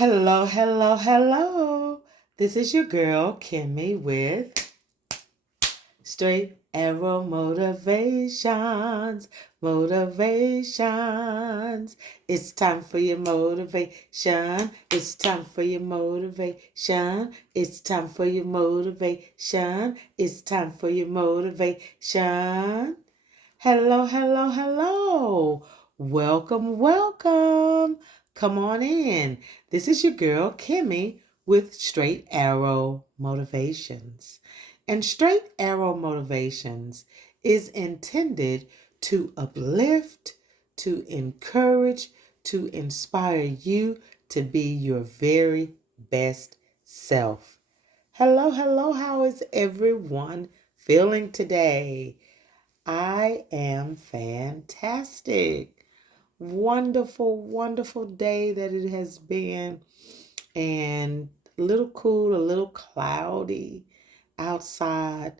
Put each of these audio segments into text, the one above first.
Hello, hello, hello. This is your girl, Kimmie, with Straight Arrow Motivations. Motivations. It's time for your motivation. It's time for your motivation. It's time for your motivation. It's time for your motivation. Hello, hello, hello. Welcome, welcome. Come on in. This is your girl, Kimmie, with Straight Arrow Motivations. And Straight Arrow Motivations is intended to uplift, to encourage, to inspire you to be your very best self. Hello, hello. How is everyone feeling today? I am fantastic. Wonderful, wonderful day that it has been. And a little cool, a little cloudy outside.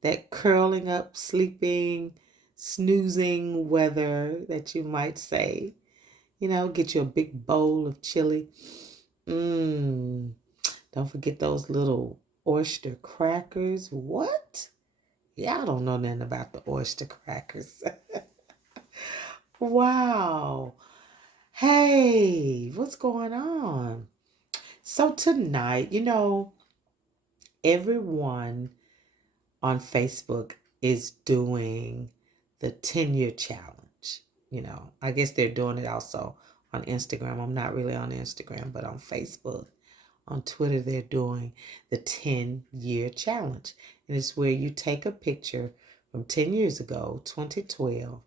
That curling up, sleeping, snoozing weather that you might say. Get you a big bowl of chili. Mmm. Don't forget those little oyster crackers. What? Y'all don't know nothing about the oyster crackers. Wow. Hey, what's going on? So tonight, everyone on Facebook is doing the 10-year challenge. I guess they're doing it also on Instagram. I'm not really on Instagram, but on Facebook. On Twitter, they're doing the 10-year challenge. And it's where you take a picture from 10 years ago, 2012,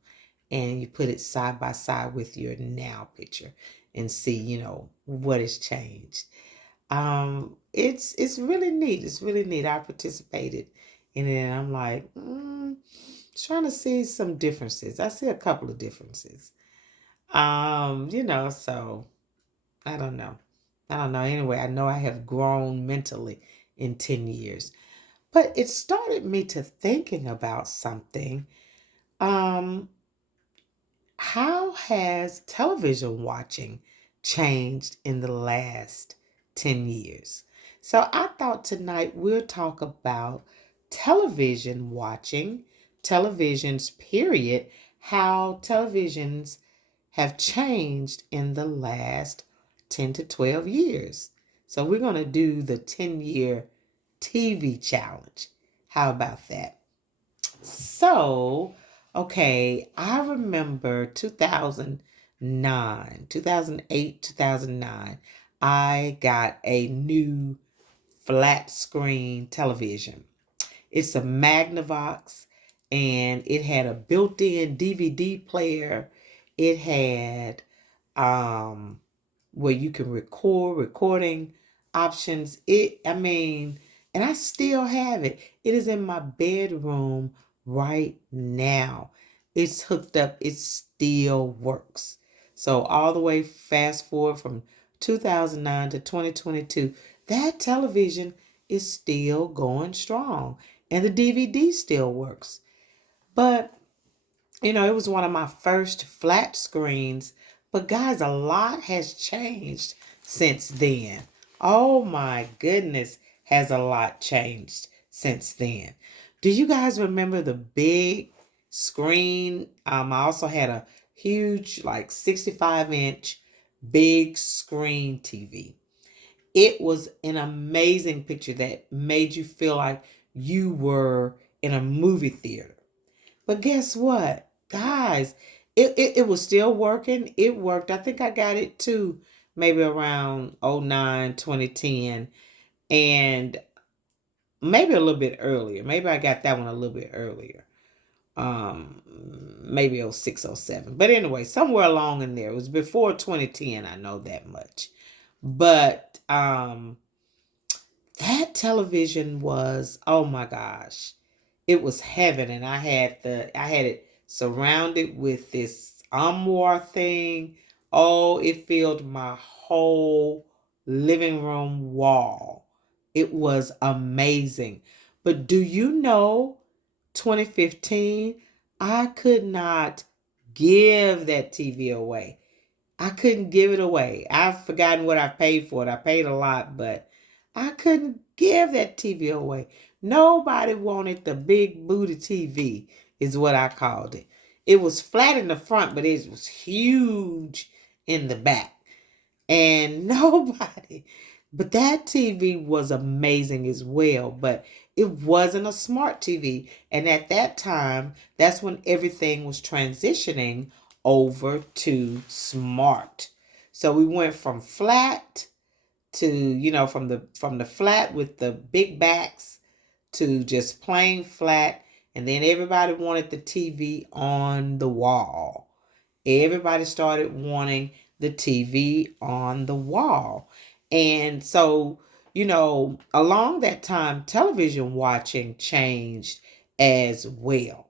and you put it side by side with your now picture and see, what has changed. It's really neat. It's really neat. I participated in it, and I'm like, trying to see some differences. I see a couple of differences. So I don't know. I don't know. Anyway, I know I have grown mentally in 10 years. But it started me to thinking about something. Um, how has television watching changed in the last 10 years? So I thought tonight we'll talk about television watching, televisions, period, how televisions have changed in the last 10 to 12 years. So we're going to do the 10-year TV challenge. How about that? So, okay, I remember 2009, 2008, 2009, I got a new flat screen television. It's a Magnavox, and it had a built-in DVD player. It had where you can recording options. And I still have it. It is in my bedroom right now. It's hooked up. It still works. So all the way fast forward from 2009 to 2022, that television is still going strong. And the DVD still works. But, it was one of my first flat screens. But guys, a lot has changed since then. Oh my goodness, has a lot changed since then. Do you guys remember the big screen? I also had a huge, like 65-inch big screen TV. It was an amazing picture that made you feel like you were in a movie theater. But guess what? Guys, it was still working. It worked. I think I got it too, maybe around 09, 2010, and maybe a little bit earlier. Maybe I got that one a little bit earlier. Um, Maybe 06, 07. But anyway, somewhere along in there. It was before 2010, I know that much. But that television was, oh my gosh, it was heaven. And I had it surrounded with this armoire thing. Oh, it filled my whole living room wall. It was amazing. But do you know, 2015, I could not give that TV away. I couldn't give it away. I've forgotten what I paid for it. I paid a lot, but I couldn't give that TV away. Nobody wanted the big booty TV, is what I called it. It was flat in the front, but it was huge in the back. And nobody, but that TV was amazing as well, but it wasn't a smart TV. And at that time, that's when everything was transitioning over to smart. So we went from flat to, from the flat with the big backs to just plain flat. And then everybody wanted the TV on the wall. Everybody started wanting the TV on the wall. And so, along that time, television watching changed as well.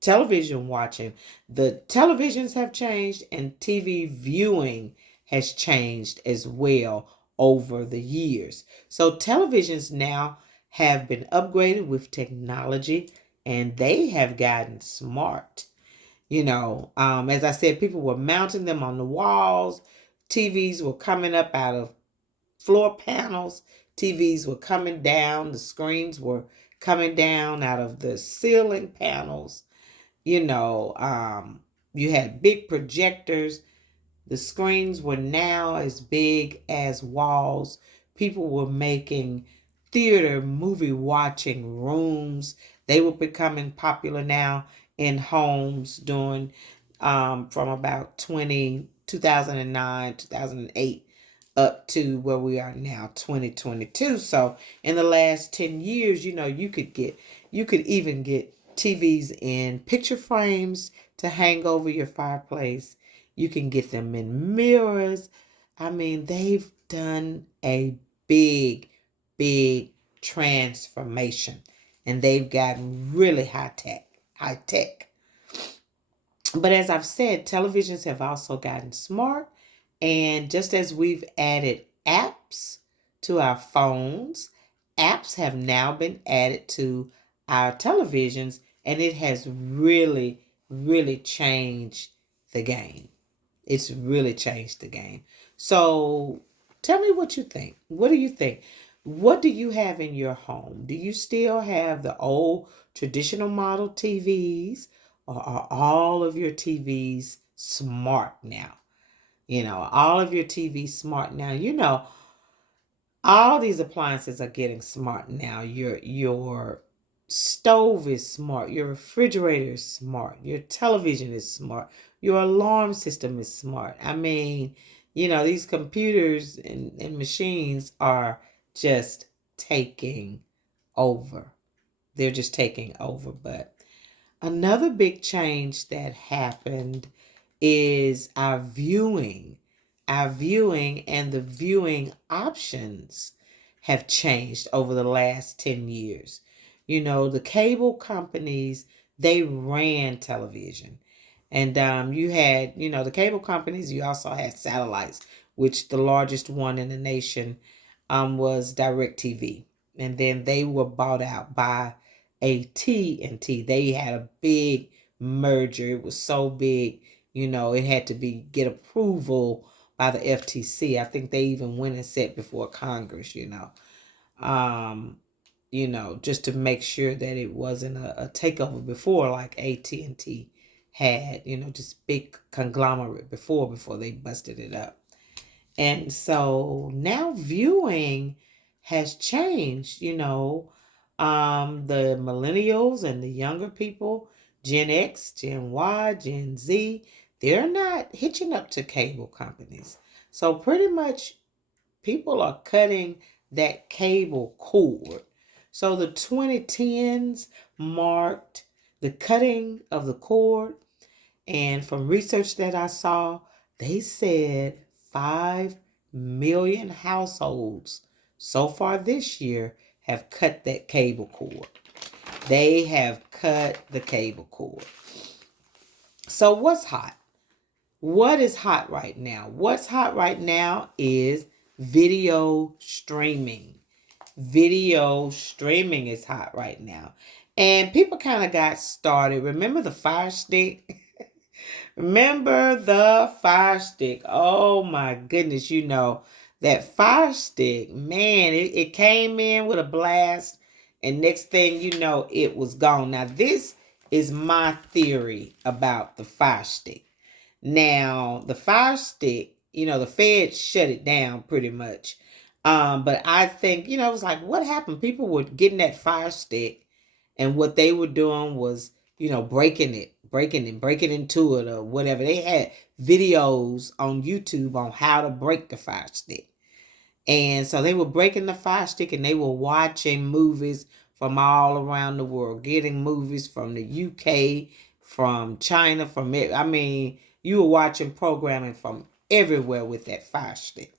Television watching, the televisions have changed, and TV viewing has changed as well over the years. So, televisions now have been upgraded with technology, and they have gotten smart. As I said, people were mounting them on the walls. TVs were coming up out of floor panels. TVs were coming down. The screens were coming down out of the ceiling panels. You had big projectors. The screens were now as big as walls. People were making theater movie watching rooms. They were becoming popular now in homes during from about 2009, 2008 up to where we are now, 2022. So in the last 10 years, you could even get TVs in picture frames to hang over your fireplace. You can get them in mirrors. I mean, they've done a big, big transformation, and they've gotten really high tech. But as I've said, televisions have also gotten smart. And just as we've added apps to our phones, apps have now been added to our televisions, and it has really, really changed the game. It's really changed the game. So tell me what you think. What do you think? What do you have in your home? Do you still have the old traditional model TVs, or are all of your TVs smart now? All of your TVs smart now. All these appliances are getting smart now. Your stove is smart. Your refrigerator is smart. Your television is smart. Your alarm system is smart. I mean, these computers and machines are just taking over. They're just taking over. But another big change that happened is our viewing. Our viewing and the viewing options have changed over the last 10 years. The cable companies, they ran television. And you had, the cable companies, you also had satellites, which the largest one in the nation was DirecTV. And then they were bought out by AT&T. They had a big merger. It was so big, it had to get approval by the FTC. I think they even went and sat before Congress, just to make sure that it wasn't a takeover before, like AT&T had, just big conglomerate before they busted it up. And so now viewing has changed. The millennials and the younger people, Gen X, Gen Y, Gen Z, they're not hitching up to cable companies. So pretty much people are cutting that cable cord. So the 2010s marked the cutting of the cord. And from research that I saw, they said 5 million households so far this year have cut that cable cord. They have cut the cable cord. So what's hot? What is hot right now? What's hot right now is video streaming. Video streaming is hot right now. And people kind of got started. Remember the Fire Stick? Remember the Fire Stick? Oh my goodness, that Fire Stick, man, it came in with a blast, and next thing you know, it was gone. Now, this is my theory about the Fire Stick. Now, the Fire Stick, the feds shut it down pretty much. But I think, it was like, what happened? People were getting that Fire Stick, and what they were doing was, breaking into it or whatever. They had videos on YouTube on how to break the Fire Stick. And so they were breaking the Fire Stick, and they were watching movies from all around the world, getting movies from the UK, from China, you were watching programming from everywhere with that Fire Stick.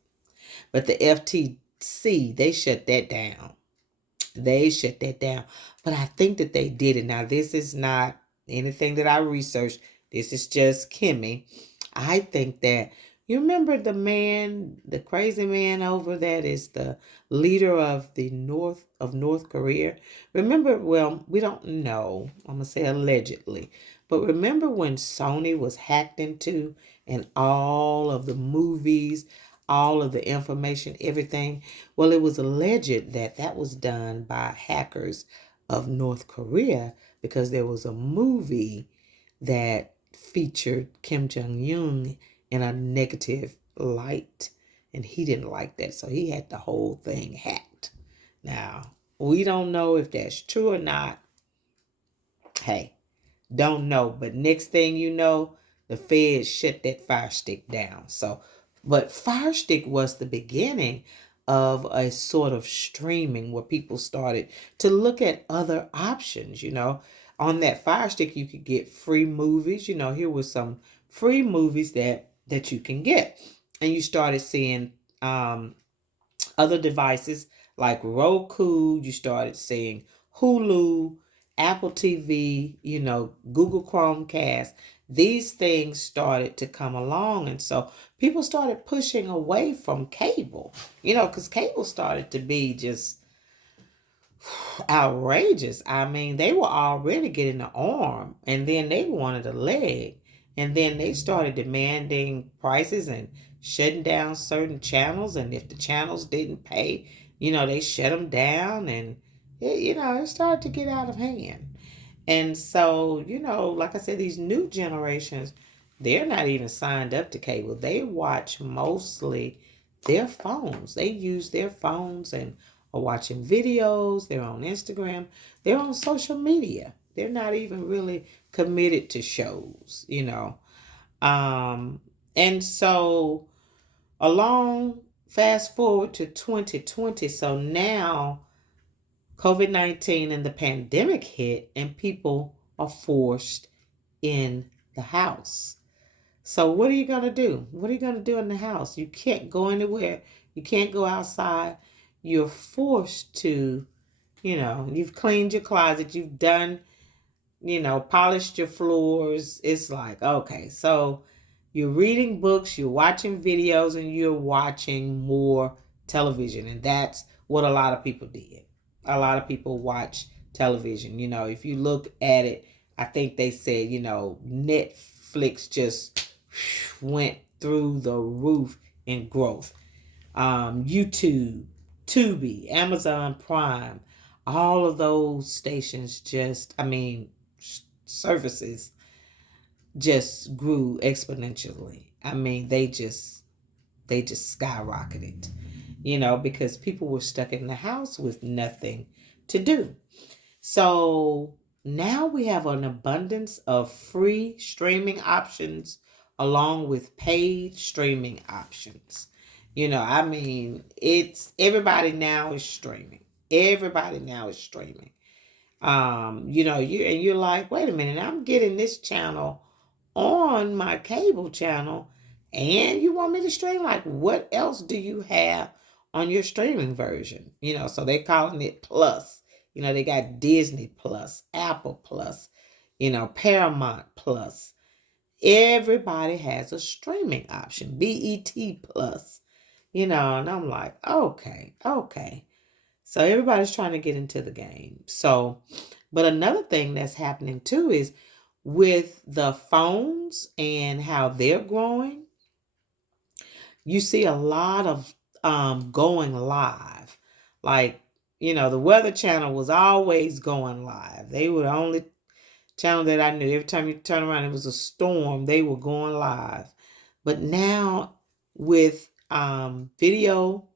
But the FTC, they shut that down. They shut that down. But I think that they did it. Now, this is not anything that I researched. This is just Kimmie. I think that you remember the crazy man over that is the leader of North Korea. Remember, well, we don't know. I'm gonna say allegedly, but remember when Sony was hacked into and all of the movies, all of the information, everything. Well, it was alleged that that was done by hackers of North Korea because there was a movie that featured Kim Jong-un in a negative light, and he didn't like that, so he had the whole thing hacked. Now, we don't know if that's true or not. Hey, don't know, but next thing you know, the feds shut that Fire Stick down. But Fire Stick was the beginning of a sort of streaming where people started to look at other options. On that Fire Stick, you could get free movies. Here was some free movies that you can get, and you started seeing other devices like Roku. You started seeing Hulu, Apple TV, Google Chromecast. These things started to come along. And so people started pushing away from cable, because cable started to be just outrageous. They were already getting an arm, and then they wanted a leg. And then they started demanding prices and shutting down certain channels. And if the channels didn't pay, they shut them down. And, it started to get out of hand. And so, like I said, these new generations, they're not even signed up to cable. They watch mostly their phones. They use their phones and are watching videos. They're on Instagram. They're on social media. They're not even really committed to shows. And so fast forward to 2020. So now COVID-19 and the pandemic hit, and people are forced in the house. So what are you going to do? What are you going to do in the house? You can't go anywhere. You can't go outside. You're forced to, you've cleaned your closet. You've done, polished your floors. It's like, okay, so you're reading books, you're watching videos, and you're watching more television. And that's what a lot of people did. A lot of people watch television. If you look at it, I think they said, Netflix just went through the roof in growth. YouTube, Tubi, Amazon Prime, all of those stations services just grew exponentially. They just skyrocketed, because people were stuck in the house with nothing to do. So now we have an abundance of free streaming options along with paid streaming options. It's everybody now is streaming. Everybody now is streaming. You're like, wait a minute, I'm getting this channel on my cable channel, and you want me to stream? Like, what else do you have on your streaming version? So they're calling it Plus. They got Disney Plus, Apple Plus, Paramount Plus. Everybody has a streaming option, BET Plus, and I'm like, okay. So everybody's trying to get into the game. So, but another thing that's happening too is with the phones and how they're growing, you see a lot of going live. Like, the Weather Channel was always going live. They were the only channel that I knew. Every time you turn around, it was a storm. They were going live. But now with video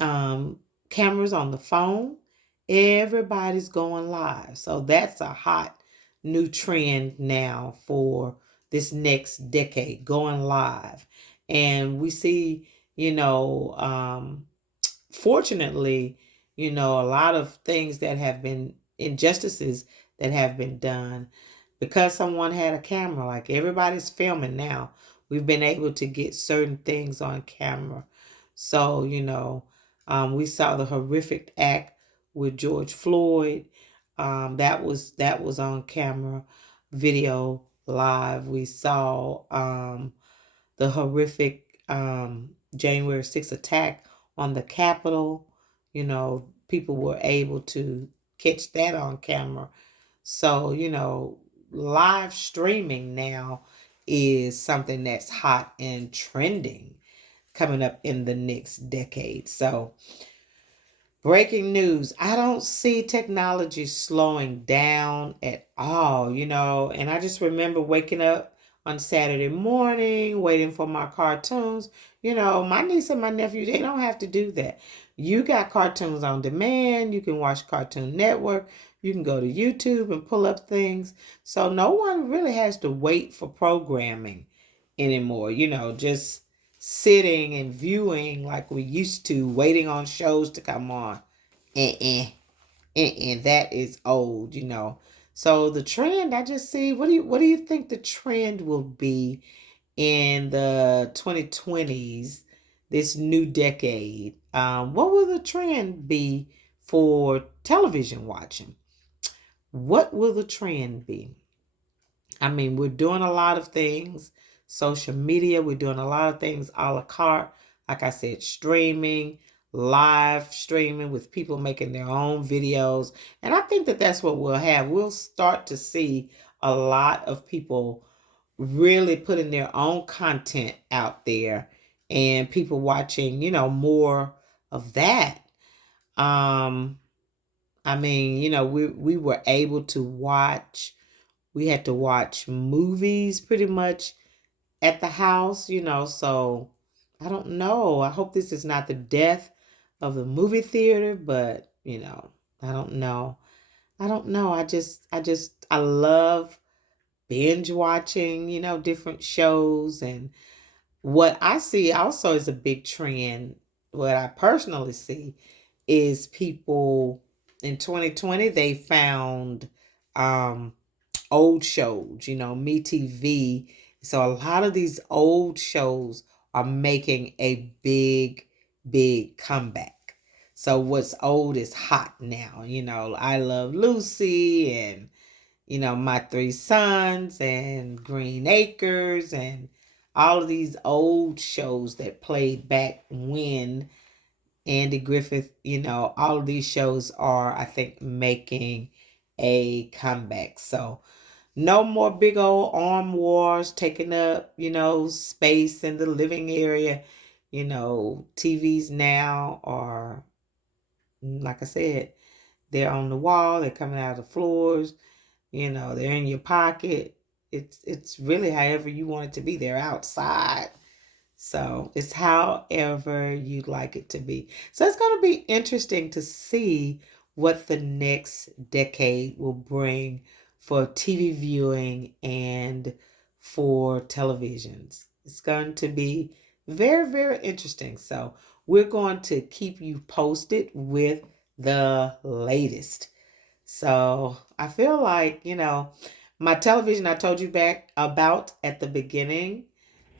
um, cameras on the phone, everybody's going live. So that's a hot new trend now for this next decade, going live. And we see, fortunately, a lot of things that have been injustices that have been done because someone had a camera. Like everybody's filming now. We've been able to get certain things on camera. So, we saw the horrific act with George Floyd. That was on camera, video live. We saw the horrific January 6th attack on the Capitol. People were able to catch that on camera. So, live streaming now is something that's hot and trending coming up in the next decade. So, breaking news. I don't see technology slowing down at all, and I just remember waking up on Saturday morning, waiting for my cartoons. My niece and my nephew, they don't have to do that. You got cartoons on demand. You can watch Cartoon Network. You can go to YouTube and pull up things. So no one really has to wait for programming anymore, just sitting and viewing like we used to, waiting on shows to come on. That is old. So the trend, I just see, what do you think the trend will be in the 2020s, this new decade? What will the trend be for television watching? What will the trend be? I mean, we're doing a lot of things. Social media, we're doing a lot of things a la carte. Like I said, streaming, live streaming with people making their own videos. And I think that that's what we'll have. We'll start to see a lot of people really putting their own content out there and people watching, more of that. I mean, we were able to watch, we had to watch movies pretty much at the house, so I don't know. I hope this is not the death of the movie theater, but, I don't know. I don't know. I love binge watching, different shows. And what I see also is a big trend. What I personally see is people in 2020, they found old shows, Me TV. So a lot of these old shows are making a big, big comeback. So what's old is hot now. I Love Lucy and, My Three Sons and Green Acres and all of these old shows that played back when Andy Griffith, all of these shows are, I think, making a comeback. So no more big old arm wars taking up, space in the living area. TVs now are, like I said, they're on the wall, they're coming out of the floors, they're in your pocket. It's really however you want it to be. They're outside. So it's however you'd like it to be. So it's going to be interesting to see what the next decade will bring for TV viewing and for televisions. It's going to be very, very interesting. So we're going to keep you posted with the latest. So I feel like, my television I told you back about at the beginning,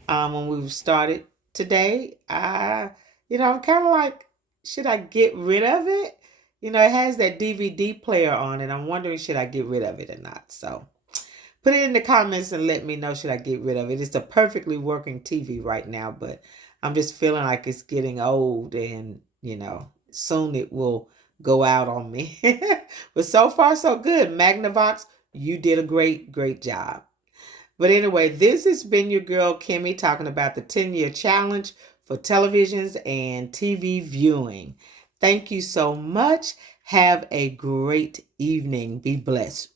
when we started today, I'm kind of like, should I get rid of it? It has that DVD player on it. I'm wondering, should I get rid of it or not? So put it in the comments and let me know, should I get rid of it? It's a perfectly working TV right now, but I'm just feeling like it's getting old and, soon it will go out on me. But so far, so good. Magnavox You did a great job. But anyway, this has been your girl Kimmie talking about the 10-year challenge for televisions and TV viewing. Thank you so much. Have a great evening. Be blessed.